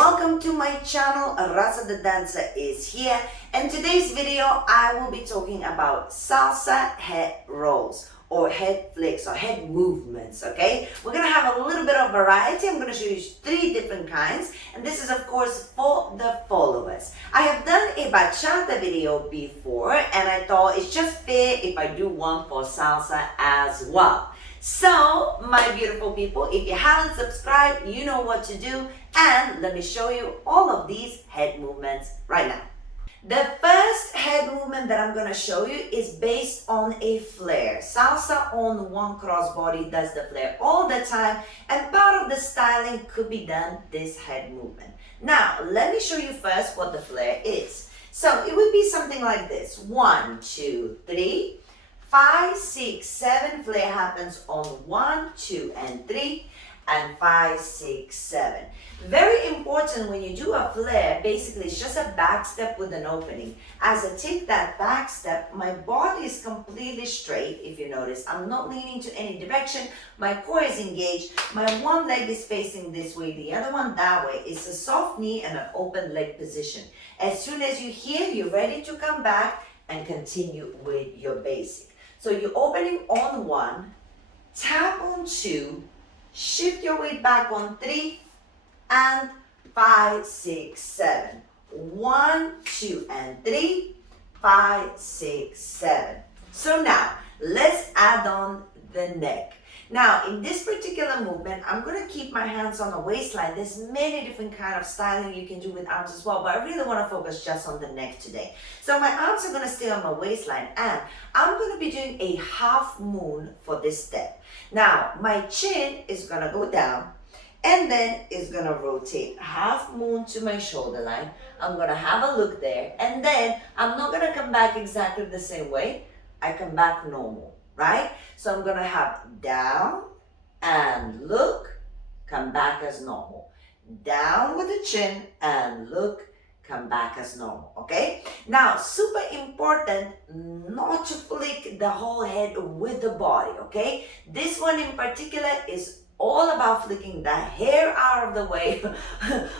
welcome to my channel. Rasa the dancer is here, and today's video I will be talking about salsa head rolls or head flicks or head movements. Okay, we're gonna have a little bit of variety. I'm gonna show you 3 different kinds, and this is of course for the followers. I have done a bachata video before, and I thought it's just fair if I do one for salsa as well. So, my beautiful people, if you haven't subscribed, you know what to do, and let me show you all of these head movements right now. The first head movement that I'm going to show you is based on a flare. Salsa on one crossbody does the flare all the time, and part of the styling could be done this head movement. Now, let me show you first what the flare is. So, it would be something like this. 1, 2, 3. 5, 6, 7, flare happens on 1, 2, and 3, and 5, 6, 7. Very important when you do a flare, basically it's just a back step with an opening. As I take that back step, my body is completely straight, if you notice. I'm not leaning to any direction, my core is engaged, my one leg is facing this way, the other one that way. It's a soft knee and an open leg position. As soon as you hear, you're ready to come back and continue with your basic. So you're opening on 1, tap on 2, shift your weight back on 3, and 5, 6, 7. 1, 2, and 3, 5, 6, 7. So now, let's add on the neck. Now, in this particular movement, I'm going to keep my hands on the waistline. There's many different kind of styling you can do with arms as well, but I really want to focus just on the neck today. So my arms are going to stay on my waistline, and I'm going to be doing a half moon for this step. Now, my chin is going to go down, and then it's going to rotate half moon to my shoulder line. I'm going to have a look there, and then I'm not going to come back exactly the same way. I come back normal. Right? So I'm going to have down and look, come back as normal. Down with the chin and look, come back as normal. Okay? Now, super important not to flick the whole head with the body. Okay? This one in particular is all about flicking the hair out of the way.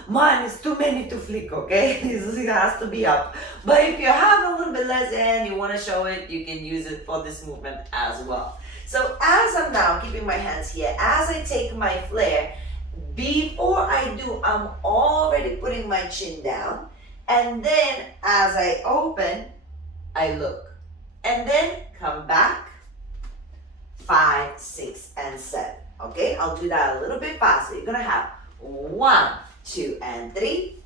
Mine is too many to flick, okay? It has to be up. But if you have a little bit less hair and you want to show it, you can use it for this movement as well. So as I'm now keeping my hands here, as I take my flare, before I do, I'm already putting my chin down. And then as I open, I look. And then come back, 5, 6, and 7. Okay, I'll do that a little bit faster. You're gonna have 1, 2, and 3,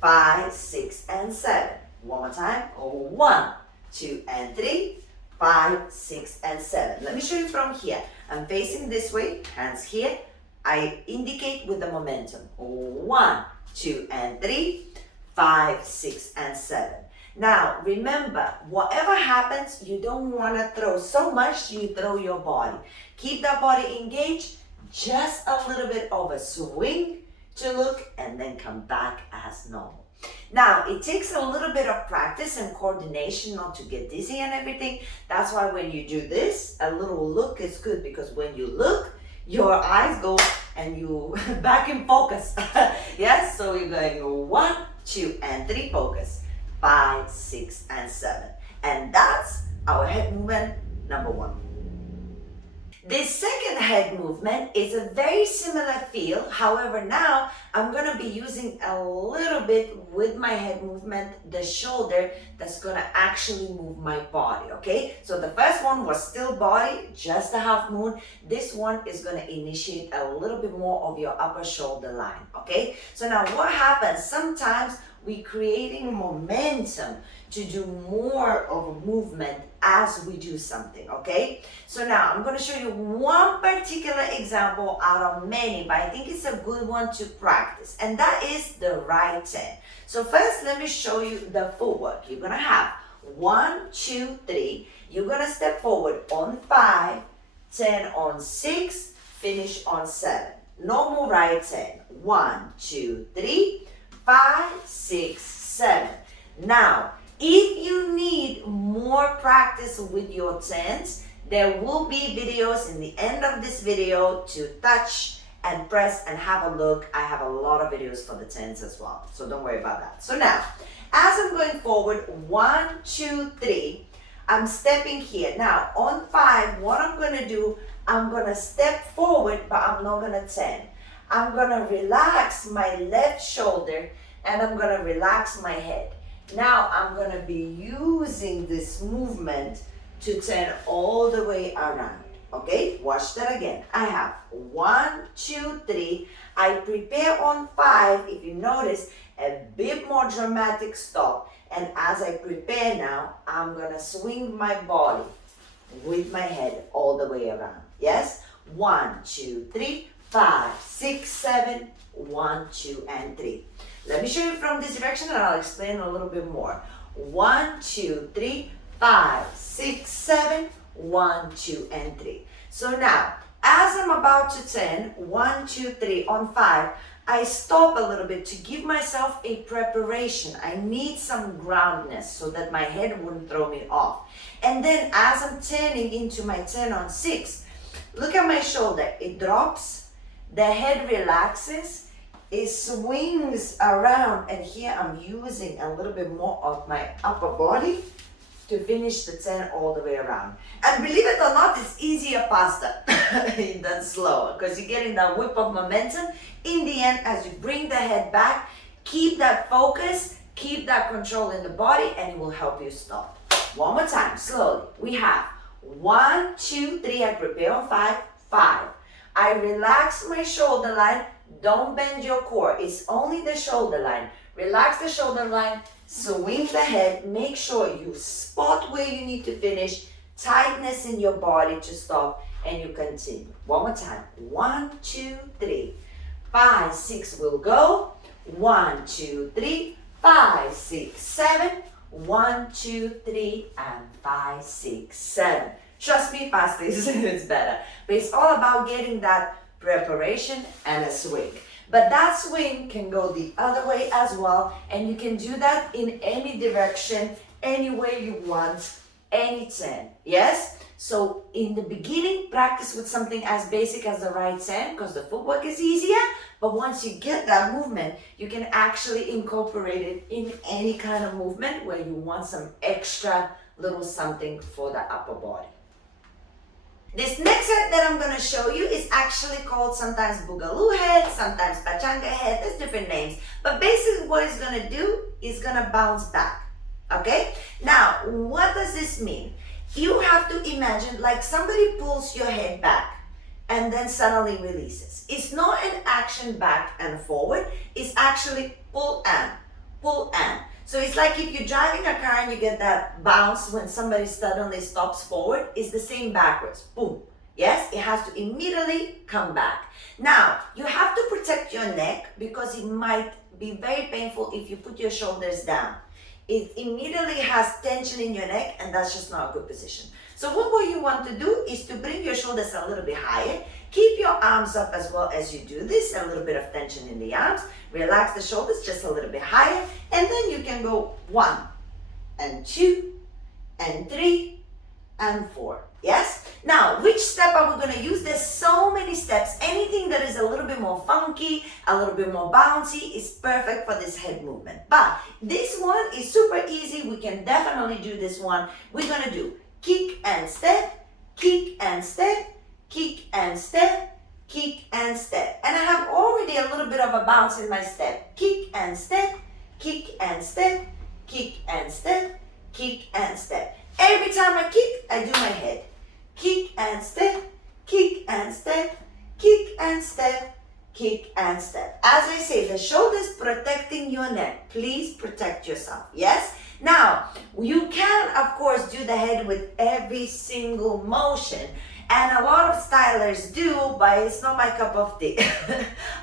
5, 6, and 7. One more time. 1, 2, and 3, 5, 6, and 7. Let me show you from here. I'm facing this way, hands here. I indicate with the momentum. 1, 2, and 3, 5, 6, and 7. Now, remember, whatever happens, you don't want to throw so much, you throw your body. Keep that body engaged, just a little bit of a swing to look, and then come back as normal. Now, it takes a little bit of practice and coordination not to get dizzy and everything. That's why when you do this, a little look is good, because when you look, your eyes go and you back in focus. Yes, so you're going 1, 2, and 3, focus. 5, 6, and 7. And that's our head movement number 1. The second head movement is a very similar feel. However, now I'm going to be using a little bit with my head movement, the shoulder, that's going to actually move my body. Okay, so the first one was still body, just a half moon. This one is going to initiate a little bit more of your upper shoulder line. Okay, so now what happens? Sometimes we're creating momentum to do more of a movement as we do something, okay? So now I'm going to show you one particular example out of many, but I think it's a good one to practice, and that is the right 10. So first, let me show you the footwork. You're going to have 1, 2, 3. You're going to step forward on 5, 10 on 6, finish on 7. Normal right 10. 1, 2, 3, 5, 6, 7. Now, if you need more practice with your 10s, there will be videos in the end of this video to touch and press and have a look. I have a lot of videos for the 10s as well, so don't worry about that. So now, as I'm going forward, 1, 2, 3, I'm stepping here. Now, on 5, what I'm going to do, I'm going to step forward, but I'm not going to turn. I'm going to relax my left shoulder, and I'm going to relax my head. Now, I'm going to be using this movement to turn all the way around. Okay, watch that again. I have 1, 2, 3. I prepare on 5, if you notice, a bit more dramatic stop. And as I prepare now, I'm gonna swing my body with my head all the way around. Yes? 1, 2, 3, 5, 6, 7, 1, 2, and 3. Let me show you from this direction and I'll explain a little bit more. 1, 2, 3, 5, 6, 7, 1, 2, and 3. So now, as I'm about to turn 1, 2, 3 on 5, I stop a little bit to give myself a preparation. I need some groundness so that my head wouldn't throw me off. And then as I'm turning into my turn on 6, look at my shoulder. It drops, the head relaxes, it swings around, and here I'm using a little bit more of my upper body to finish the turn all the way around. And believe it or not, it's easier faster than slower, because you're getting that whip of momentum. In the end, as you bring the head back, keep that focus, keep that control in the body, and it will help you stop. One more time, slowly. We have 1, 2, 3. I prepare on 5, 5. I relax my shoulder line. Don't bend your core. It's only the shoulder line. Relax the shoulder line, swing the head, make sure you spot where you need to finish, tightness in your body to stop, and you continue. One more time. 1, 2, 3, 5, 6. We'll go. 1, 2, 3, 5, 6, 7. 1, 2, 3, and 5, 6, 7. Trust me, faster is better. But it's all about getting that preparation and a swing. But that swing can go the other way as well, and you can do that in any direction, any way you want, any turn. Yes? So in the beginning, practice with something as basic as the right turn, because the footwork is easier. But once you get that movement, you can actually incorporate it in any kind of movement where you want some extra little something for the upper body. This next head that I'm going to show you is actually called sometimes boogaloo head, sometimes pachanga head. There's different names. But basically what it's going to do is going to bounce back. Okay? Now, what does this mean? You have to imagine like somebody pulls your head back and then suddenly releases. It's not an action back and forward. It's actually pull and, pull and. So it's like if you're driving a car and you get that bounce when somebody suddenly stops forward, it's the same backwards. Boom. Yes, it has to immediately come back. Now, you have to protect your neck because it might be very painful if you put your shoulders down. It immediately has tension in your neck, and that's just not a good position. So what you want to do is to bring your shoulders a little bit higher. Keep your arms up as well as you do this, a little bit of tension in the arms. Relax the shoulders just a little bit higher, and then you can go 1 and 2 and 3 and 4. Yes? Now, which step are we going to use? There's so many steps. Anything that is a little bit more funky, a little bit more bouncy is perfect for this head movement. But this one is super easy. We can definitely do this one. We're going to do kick and step, kick and step, kick and step, kick and step. And I have already a little bit of a bounce in my step. Kick and step, kick and step, kick and step, kick and step. Every time I kick, I do my head. Kick and step, kick and step, kick and step, kick and step. As I say, the shoulders protecting your neck. Please protect yourself. Yes? Now, you can, of course, do the head with every single motion. And a lot of stylers do, but it's not my cup of tea.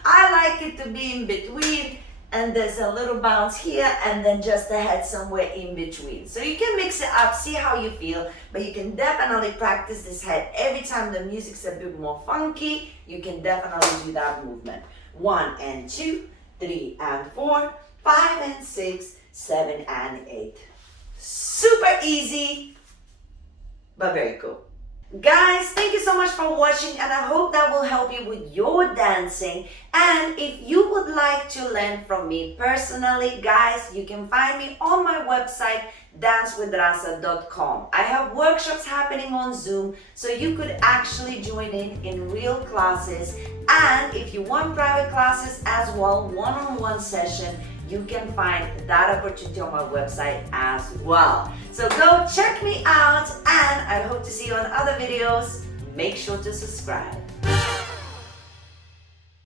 I like it to be in between, and there's a little bounce here, and then just the head somewhere in between. So you can mix it up, see how you feel, but you can definitely practice this head. Every time the music's a bit more funky, you can definitely do that movement. 1 and 2, 3 and 4, 5 and 6, 7 and 8. Super easy, but very cool. Guys, thank you so much for watching, and I hope that will help you with your dancing. And if you would like to learn from me personally, guys, you can find me on my website dancewithrasa.com. I have workshops happening on Zoom, so you could actually join in real classes. And if you want private classes as well, one-on-one session, you can find that opportunity on my website as well. So go check me out, and I hope to see you on other videos. Make sure to subscribe.